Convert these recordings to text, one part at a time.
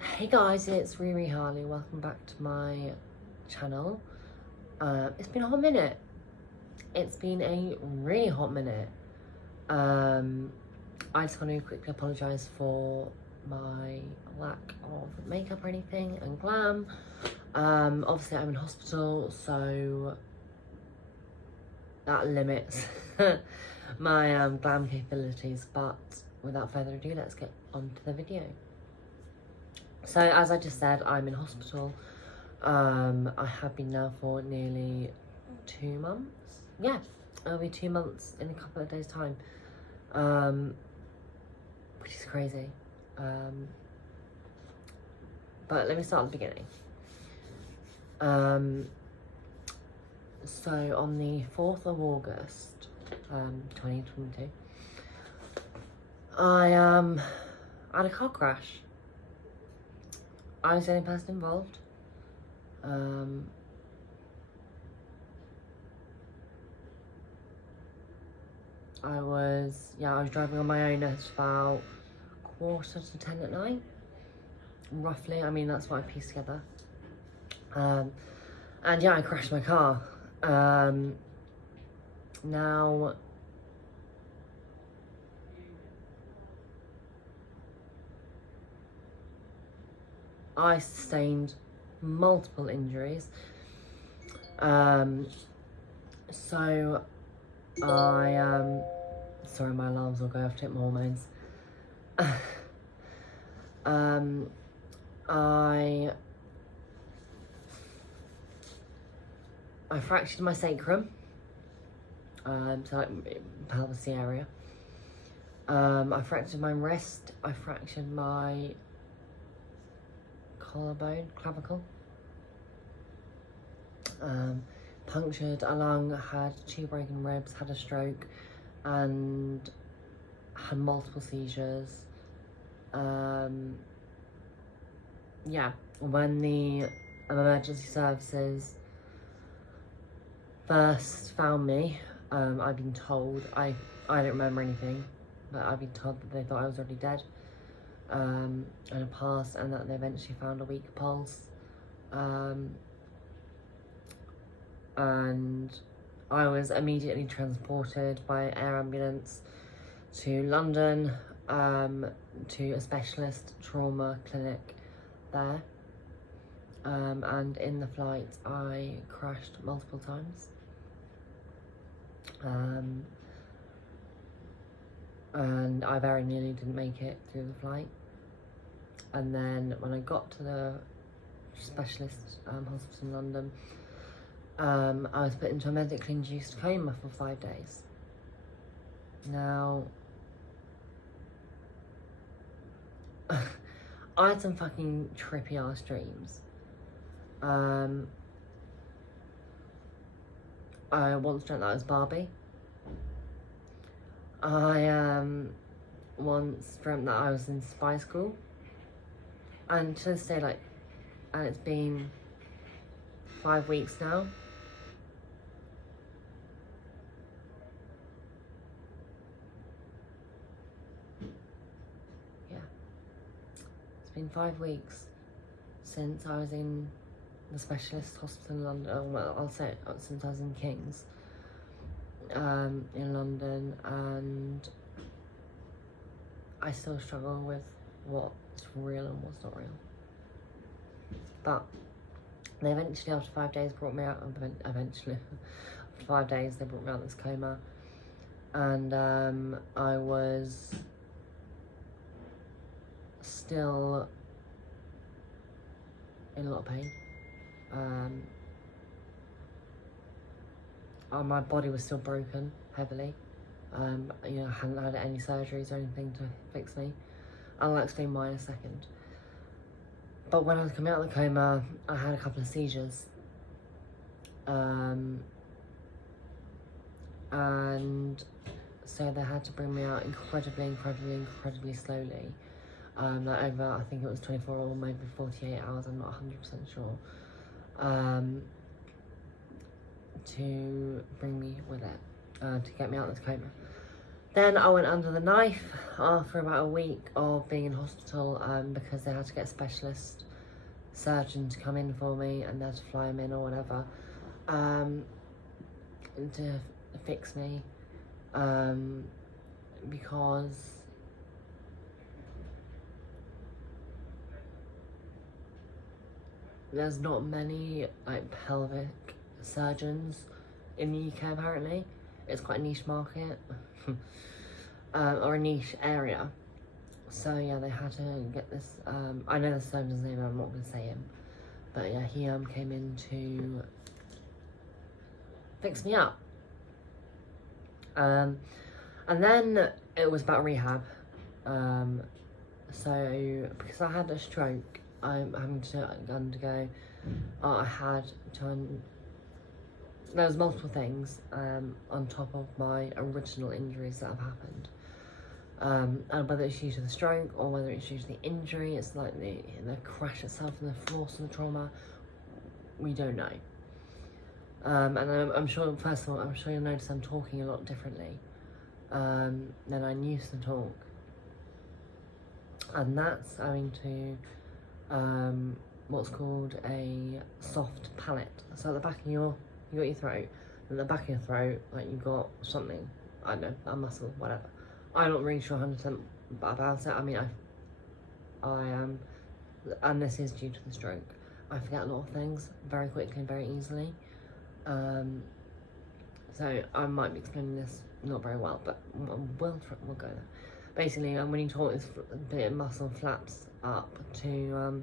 Hey guys, it's Riri Harley. Welcome back to my channel. It's been a hot minute. It's been a really hot minute. I just want to quickly apologise for my lack of makeup or anything and glam. Obviously I'm in hospital, so that limits my glam capabilities. But without further ado, let's get on to the video. So as I just said, I'm in hospital. I have been now for nearly 2 months. Yeah, it'll be 2 months in a couple of days' time, which is crazy. But let me start at the beginning. So on the 4th of August, 2022, I had a car crash. I was the only person involved. I was driving on my own at about 9:45 at night, roughly. I mean, that's what I pieced together. And yeah, I crashed my car. Now, I sustained multiple injuries. So sorry, my alarms will go off, take my hormones. I fractured my sacrum, so like pelvis area. I fractured my wrist. I fractured my collarbone, clavicle. Punctured a lung, had 2 broken ribs, had a stroke, and had multiple seizures. Yeah, when the emergency services first found me, I've been told, I don't remember anything, but I've been told that they thought I was already dead, and a pass, and that they eventually found a weak pulse. And I was immediately transported by air ambulance to London, to a specialist trauma clinic there. And in the flight, I crashed multiple times. And I very nearly didn't make it through the flight. And then when I got to the specialist hospital in London, I was put into a medically induced coma for 5 days. Now, I had some fucking trippy ass dreams. I once dreamt that I was Barbie. I once dreamt that I was in spy school. And to this day, and it's been 5 weeks now. It's been 5 weeks since I was in the specialist hospital in London. Oh, well, I'll say it, since I was in King's in London, and I still struggle with what's real and what's not real. But they eventually, after 5 days, brought me out. Eventually, after 5 days, they brought me out of this coma, and I was still in a lot of pain. My body was still broken heavily. I hadn't had any surgeries or anything to fix me. I'll explain why in a second. But when I was coming out of the coma, I had a couple of seizures. And so they had to bring me out incredibly slowly. Over, I think it was 24 or maybe 48 hours, I'm not 100% sure, to bring me with it, to get me out of the coma. Then I went under the knife after about a week of being in hospital because they had to get a specialist surgeon to come in for me, and they had to fly him in or whatever to fix me because there's not many like pelvic surgeons in the UK apparently. It's quite a niche market or a niche area. So yeah, they had to get this. I know the surgeon's name, I'm not going to say him, but yeah, he came in to fix me up. And then it was about rehab. So because I had a stroke, I'm having to undergo. I had to. There was multiple things on top of my original injuries that have happened. And whether it's due to the stroke or whether it's due to the injury, it's like the crash itself and the force of the trauma, we don't know. And I'm sure, first of all, I'm sure you'll notice I'm talking a lot differently than I used to talk. And that's owing to what's called a soft palate. So at the back of you got your throat, and at the back of your throat, like you've got something, I don't know, a muscle, whatever. I'm not really sure 100% about it. I mean, I am, and this is due to the stroke. I forget a lot of things very quickly and very easily. So I might be explaining this not very well, but we'll go there. Basically, when you talk, this bit of muscle flaps up to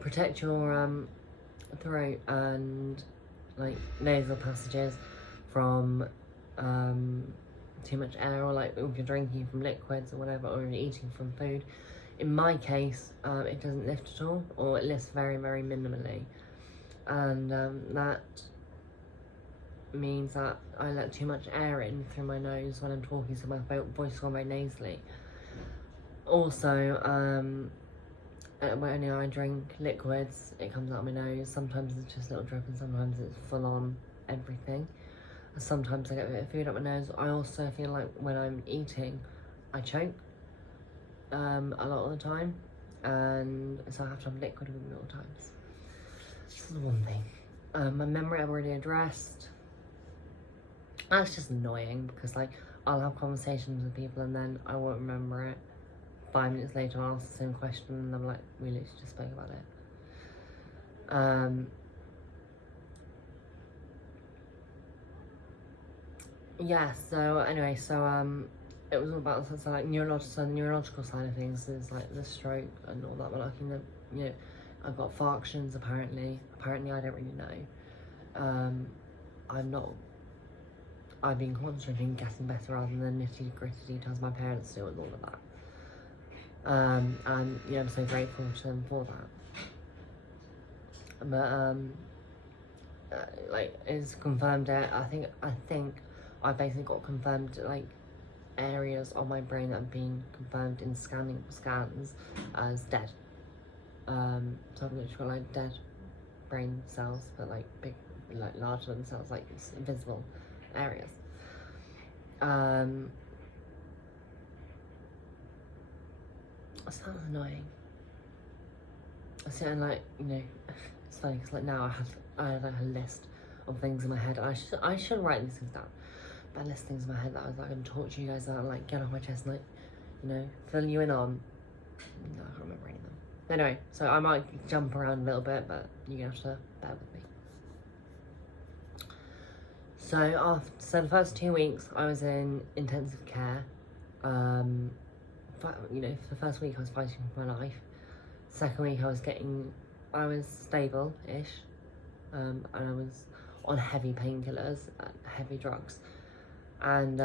protect your throat and like nasal passages from too much air, or like if you're drinking from liquids or whatever, or you're eating from food. In my case, it doesn't lift at all, or it lifts very, very minimally, and that means that I let too much air in through my nose when I'm talking, so my voice is going very nasally. Also, when I drink liquids, it comes out of my nose. Sometimes it's just a little drip, and sometimes it's full on everything. Sometimes I get a bit of food up my nose. I also feel like when I'm eating, I choke a lot of the time, and so I have to have liquid with me all the times. This is one thing. My memory I've already addressed. That's just annoying because like I'll have conversations with people and then I won't remember it. 5 minutes later I'll ask the same question and I'm like, we literally just spoke about it. Yeah, so anyway, it was all about the like neurological side of things is like the stroke and all that. But like, you know, I've got farctions apparently. Apparently, I don't really know. I've been concentrating on getting better rather than nitty gritty details my parents do and all of that. And yeah, I'm so grateful to them for that. But like it's confirmed it. I think I basically got confirmed like areas of my brain that have been confirmed in scans as dead. So I've literally got like dead brain cells, but like big, like larger than cells, like invisible areas. Sounds annoying. So and like, you know, it's funny because like now I have like a list of things in my head. I should write these things down. But list things in my head that I was like going to talk to you guys about, like get off my chest, and like, you know, fill you in on. No, I can't remember any of them. Anyway, so I might jump around a little bit, but you're gonna have to bear with me. So the first 2 weeks I was in intensive care. You know, for the first week I was fighting for my life. Second week I was stable-ish, and I was on heavy painkillers, heavy drugs, and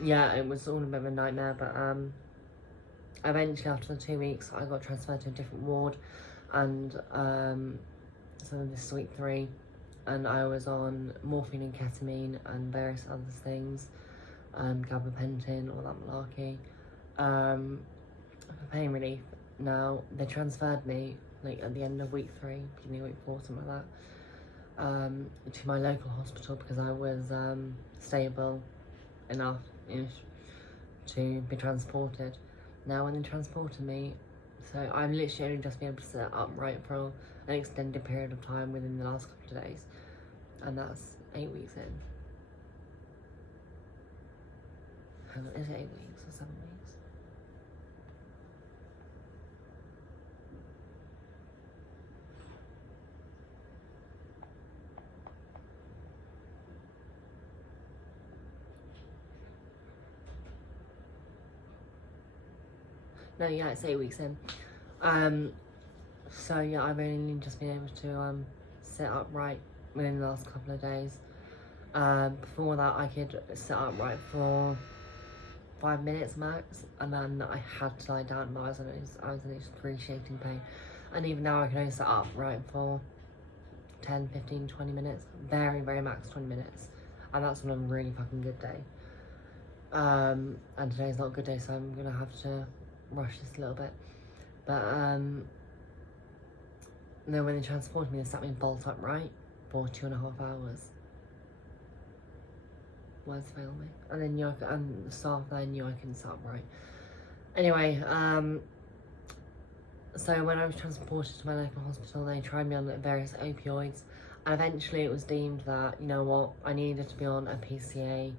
it was all a bit of a nightmare. But eventually after the 2 weeks I got transferred to a different ward, and so this is week 3, and I was on morphine and ketamine and various other things, gabapentin, all that malarkey, for pain relief. Now they transferred me like at the end of week 3, beginning of week 4, something like to my local hospital because I was stable enough to be transported. Now when they transported me, so I've literally only just been able to sit upright for an extended period of time within the last couple of days, and that's 8 weeks in. Hang on, is it 8 weeks or 7 weeks? No, yeah, it's 8 weeks in. So yeah, I've only just been able to sit upright within the last couple of days. Before that, I could sit upright for 5 minutes max, and then I had to lie down. But I was in excruciating pain, and even now I can only sit upright for 10, 15, 20 minutes, very max 20 minutes, and that's on a really fucking good day. And today's not a good day, so I'm gonna have to rush this a little bit. But then when they transported me, they sat me bolt upright for 2.5 hours. Words fail me. And then and the staff there knew I couldn't sit upright. Anyway, so when I was transported to my local hospital, they tried me on various opioids, and eventually it was deemed that, you know what, I needed to be on a PCA,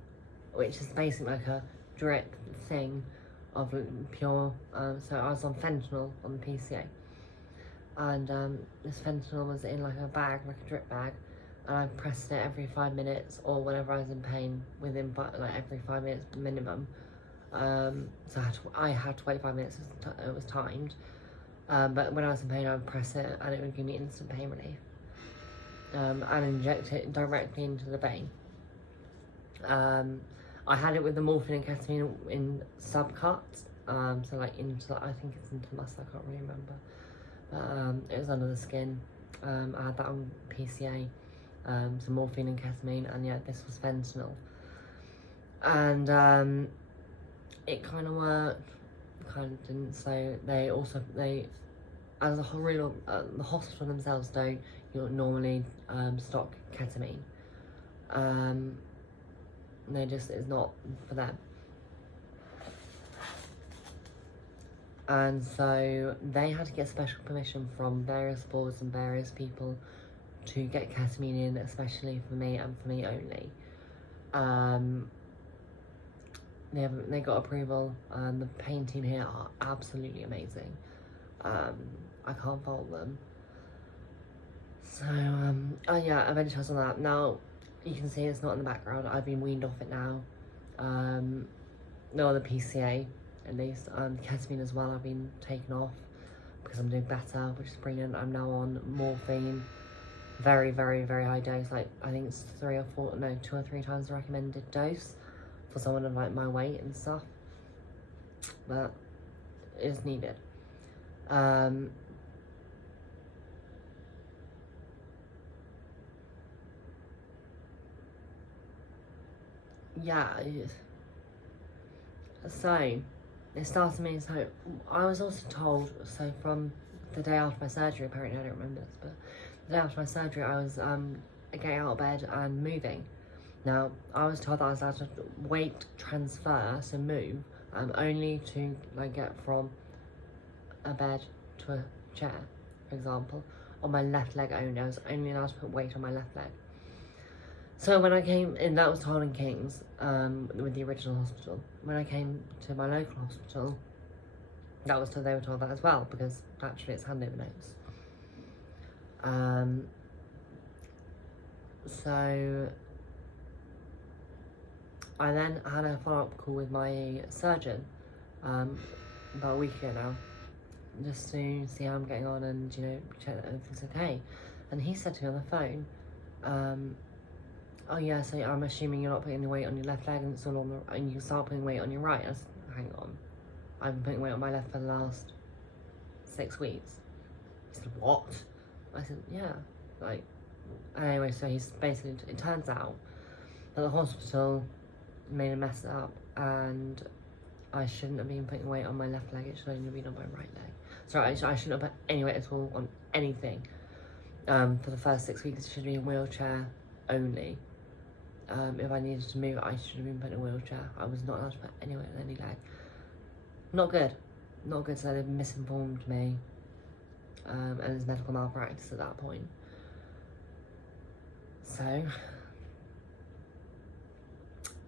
which is basically like a drip thing of pure, so I was on fentanyl on the PCA, and this fentanyl was in like a bag, like a drip bag, and I pressed it every 5 minutes, or whenever I was in pain, within like every 5 minutes minimum. So I had to wait 5 minutes, it was timed, but when I was in pain I would press it and it would give me instant pain relief, and inject it directly into the vein. I had it with the morphine and ketamine in subcuts, so like into, I think it's into the muscle, I can't really remember, but it was under the skin. I had that on PCA, so morphine and ketamine, and yeah, this was fentanyl, and it kind of worked, kind of didn't. So they as a whole, the hospital themselves don't normally stock ketamine. They just, it's not for them. And so they had to get special permission from various boards and various people to get ketamine in, especially for me and for me only. They got approval, and the pain team here are absolutely amazing. I can't fault them. So oh yeah, eventually I was on that. Now you can see it's not in the background. I've been weaned off it now. No, the PCA at least. Ketamine as well, I've been taken off because I'm doing better, which is brilliant. I'm now on morphine, very high dose. Like I think it's 2 or 3 times the recommended dose for someone of like my weight and stuff, but it's needed. Yeah, so it started me, so I was also told, so from the day after my surgery, apparently I don't remember this, but the day after my surgery I was getting out of bed and moving. Now I was told that I was allowed to weight transfer, so move, only to like get from a bed to a chair, for example, on my left leg only. I was only allowed to put weight on my left leg. So when I came in, that was told in King's, with the original hospital. When I came to my local hospital, that was told, they were told that as well, because naturally it's handover notes. So I then had a follow-up call with my surgeon about a week ago now, just to see how I'm getting on and, you know, check that everything's okay. And he said to me on the phone, oh yeah, so I'm assuming you're not putting the weight on your left leg and it's all on the, and you start putting weight on your right. I said, hang on, I've been putting weight on my left for the last 6 weeks. He said, what? I said, yeah. Like, anyway, so he's basically, it turns out that the hospital made a mess up and I shouldn't have been putting weight on my left leg, it should only have been on my right leg. Sorry, I shouldn't have put any weight at all on anything. For the first 6 weeks, it should be in wheelchair only. If I needed to move, I should have been put in a wheelchair. I was not allowed to put anywhere in any leg. Not good. Not good, so they misinformed me. And there's medical malpractice at that point. So,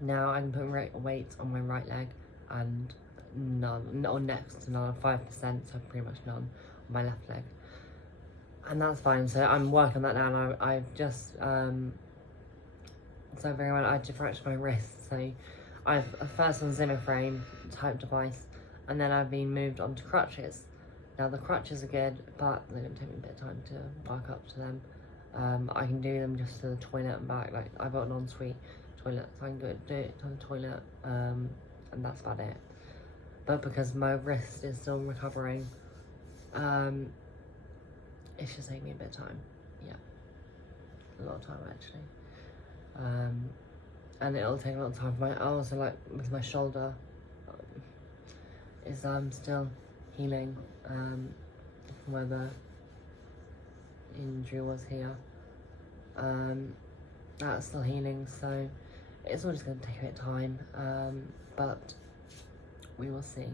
now I can put weight on my right leg and none, or next to none, 5%, so pretty much none on my left leg. And that's fine, so I'm working on that now, and I've just, so very well, I just fractured my wrist, so I've first on Zimmer frame type device, and then I've been moved onto crutches. Now the crutches are good, but they're going to take me a bit of time to work up to them. I can do them just to the toilet and back, like I've got an ensuite toilet, so I can do it to the toilet, and that's about it. But because my wrist is still recovering, it's just taking me a bit of time. Yeah, a lot of time actually. And it'll take a lot of time. Also, like with my shoulder, is still healing from where the injury was here. That's still healing, so it's all just going to take a bit of time, but we will see.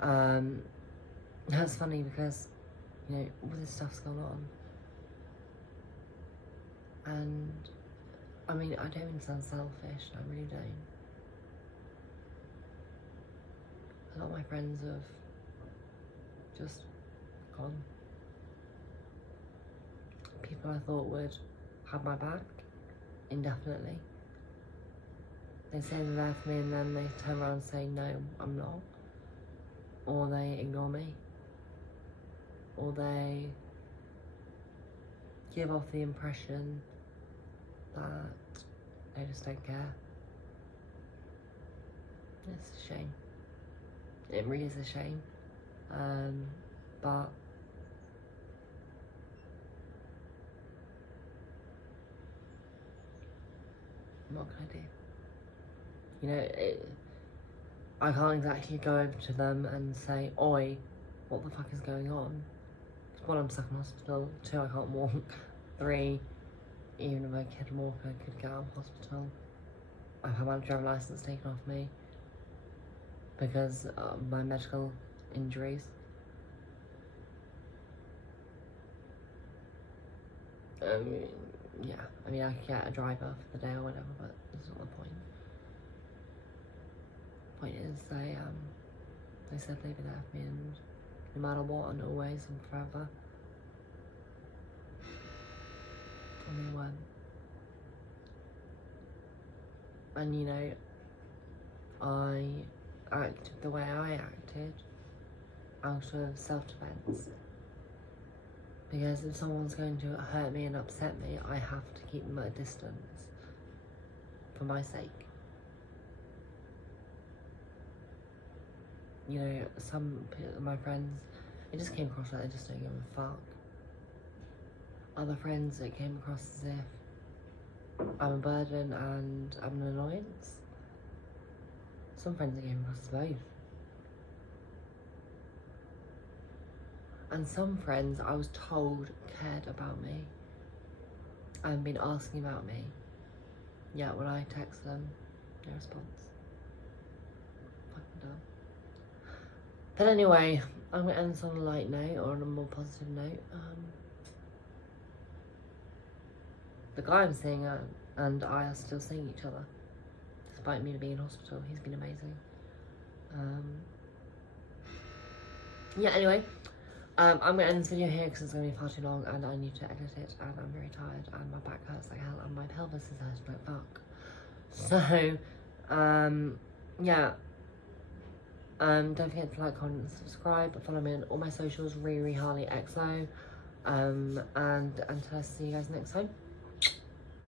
That's funny because, you know, all this stuff's gone on, and I mean, I don't even sound selfish, I really don't. A lot of my friends have just gone. People I thought would have my back indefinitely. They say they're there for me and then they turn around and say, no, I'm not. Or they ignore me. Or they give off the impression that they just don't care. It's a shame. It really is a shame. But what can I do? You know, I can't exactly go over to them and say, oi, what the fuck is going on? 1, I'm stuck in hospital. 2, I can't walk. 3, even if I could walk, I could get out of hospital. I've had my driving license taken off me because of my medical injuries. Yeah, I mean, I could get a driver for the day or whatever, but that's not the point. The point is, they said they'd be there for me, and no matter what, and always and forever. And they weren't. And you know, I acted the way I acted out of self-defense. Because if someone's going to hurt me and upset me, I have to keep them at a distance for my sake. You know, some of my friends, it just came across like they just don't give a fuck. Other friends, it came across as if I'm a burden and I'm an annoyance. Some friends, it came across as both. And some friends I was told cared about me and been asking about me. Yet when I text them, no response. Fucking dumb. But anyway, I'm going to end this on a light note, or on a more positive note. The guy I'm seeing and I are still seeing each other, despite me being in hospital. He's been amazing. Yeah, anyway. I'm going to end this video here because it's going to be far too long and I need to edit it, and I'm very tired and my back hurts like hell and my pelvis is hurting like fuck. So, yeah. Don't forget to like, comment and subscribe. Follow me on all my socials, Riri Harley XO. And until I see you guys next time.